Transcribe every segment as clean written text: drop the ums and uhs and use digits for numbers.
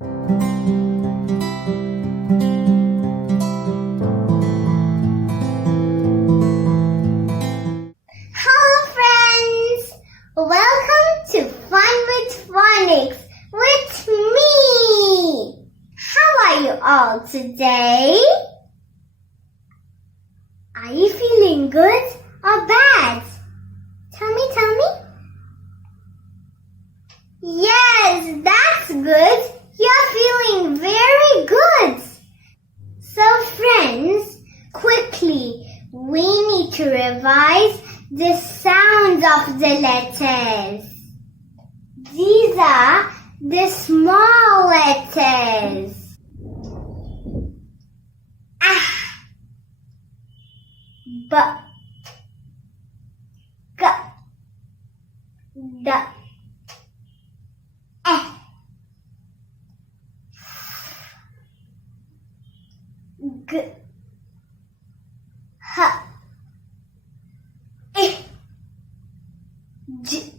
Hello friends! Welcome to Fun with Phonics with me! How are you all today? Are you feeling good or bad? Tell me. Yes, that's good. You're feeling very good. So friends, quickly, we need to revise the sounds of the letters. These are the small letters. B, G, D, E, G, H, I, J,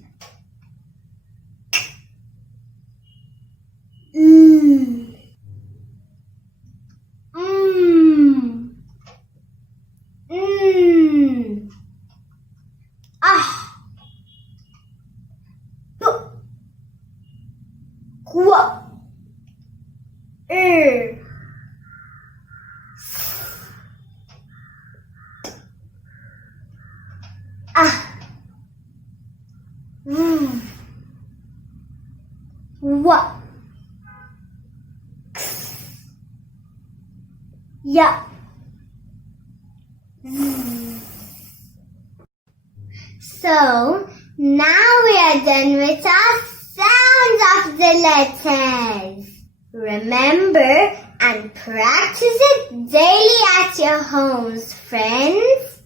So, now we are done with our sounds of the letters. Remember and practice it daily at your homes, friends.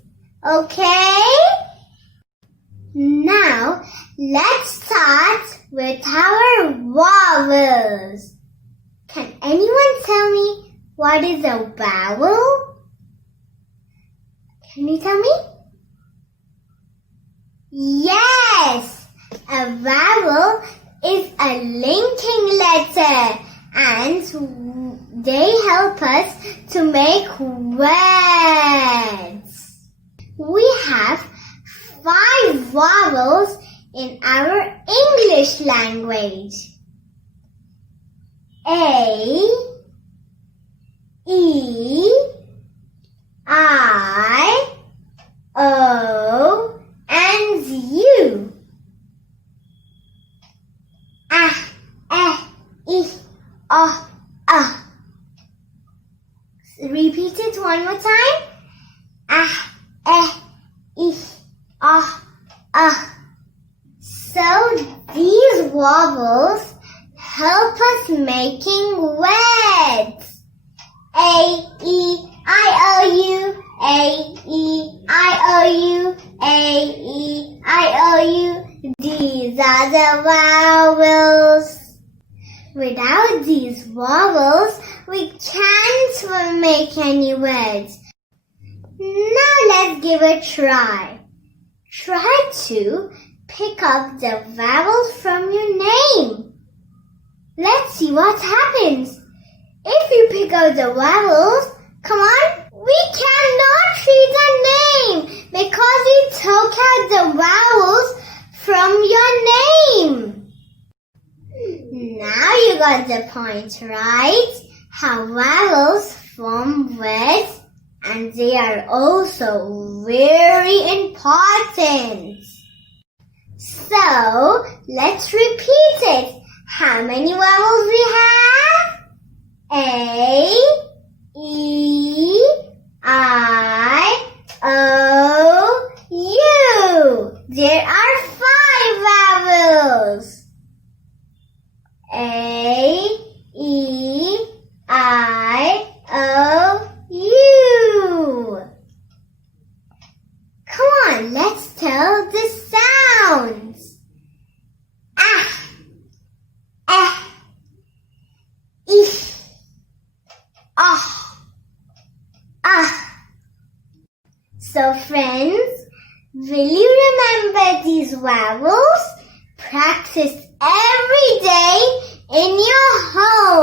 Okay? Now, let's start with our vowels. Can anyone tell me what is a vowel? Can you tell me? Yes! A vowel is a linking letter and they help us to make words. We have 5 vowels in our English language. A, E, I, O, and U. A, E, I, O. Repeat it one more time. A, E, I, O. So these vowels help us making words. A, E, I, O, U. A, E, I, O, U. A, E, I, O, U. These are the vowels. Without these vowels, we can't make any words. Now let's give it a try. Try to pick up the vowels from your name. Let's see what happens. If you pick out the vowels, come on, we cannot read the name because we took out the vowels from your name. Now you got the point, right? How vowels form words and they are also very important. So, let's repeat it. How many vowels we have? A, E, I, O, U. There are 5 vowels. A, E, I, O, U. Come on, let's tell the sounds. So friends, will you remember these vowels? Practice every day in your home.